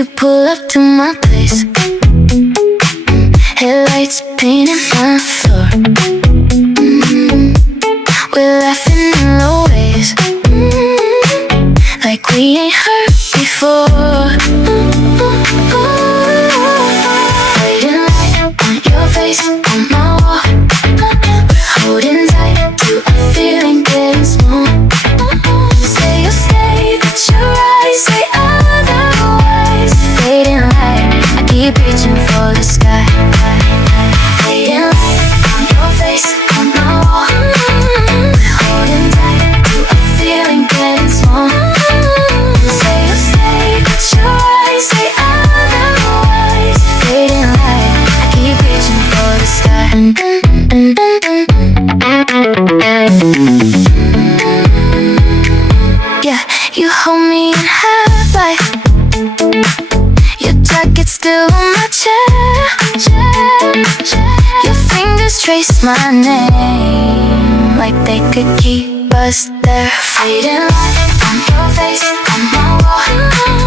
you pull up to my place. Headlights painting my floor. We're laughing in low ways, like we ain't hurt before. Waiting light on your face, on my wall. We're holding tight to a feeling getting small. Say you'll stay, but your eyes say otherwise. Fading light, I keep reaching for the sky. Fading light on your face, on my wall. We're holding tight to a feeling getting small. Say you'll stay, but your eyes say otherwise. Fading light, I keep reaching for the sky. Yeah, you hold me in half life. Your jacket's still on my chair. Your fingers trace my name like they could keep us there. Fading light on your face, on my wall.